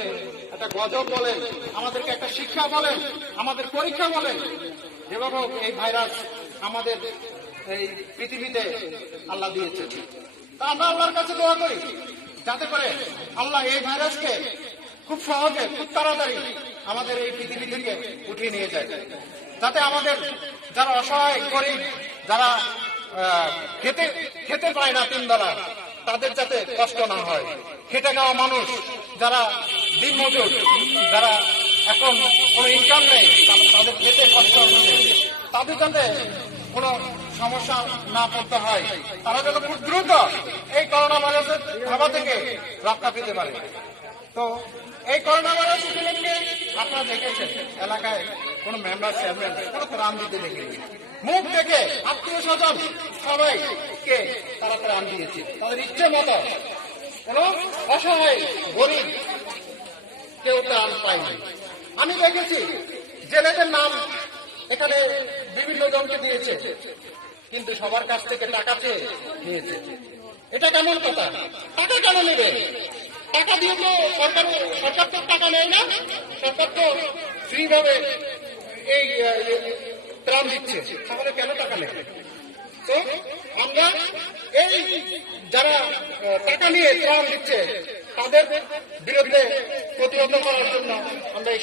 করে একটা গজব বলেন, আমাদেরকে একটা শিক্ষা বলেন, আমাদের পরীক্ষা বলেন, যেভাবে হোক এই ভাইরাস আমাদের এই পৃথিবীতে আল্লাহ দিয়েছে। তা আমরা আল্লাহর কাছে দোয়া করি যাতে করে আল্লাহ এই ভাইরাসকে খুব সহজে, খুব তাড়াতাড়ি আমাদের এই পৃথিবী থেকে উঠিয়ে নিয়ে যায়, যাতে আমাদের যারা অসহায় গরিব, যারা খেতে খেতে পায় না তিন বেলা, তাদের যাতে কষ্ট না হয়। খেটে খাওয়া মানুষ যারা দিনমজুর, যারা এখন কোনো ইনকাম নেই, তাদের খেতে কষ্ট হচ্ছে, তাদের যাতে কোনো সমস্যা না পড়তে হয়, তারা যেন খুব দ্রুত এই করোনা ভাইরাসের থাবা থেকে রক্ষা পেতে পারে। তো এই করোনা ভাইরাস উপলক্ষে আপনারা দেখেছেন এলাকায় কোন মেম্বার চেয়ারম্যান কোনো ত্রাণ দিতে দেখেনি, মুখ থেকে আত্মীয় স্বজন সবাইকে তারা ত্রাণ দিয়েছে তাদের ইচ্ছে মতো। কোন অসহায় গরিব কেউ ত্রাণ পায়নি। আমি দেখেছি জেলেদের নাম এখানে বিভিন্ন জনকে দিয়েছে, কিন্তু সবার কাছ থেকে টাকা চেয়ে নিয়েছে। এটা কেমন কথা? টাকা কেন নেবে? টাকা দিয়ে তো সরকার তো টাকা নেয় না, সরকার তো ফ্রি ভাবে এই ত্রাণ দিচ্ছে, তাহলে কেন টাকা নেবে? তো আমরা এই যারা টাকা নিয়ে ত্রাণ দিচ্ছে তাদের বিরুদ্ধে প্রতিহত করার জন্য আমরা এই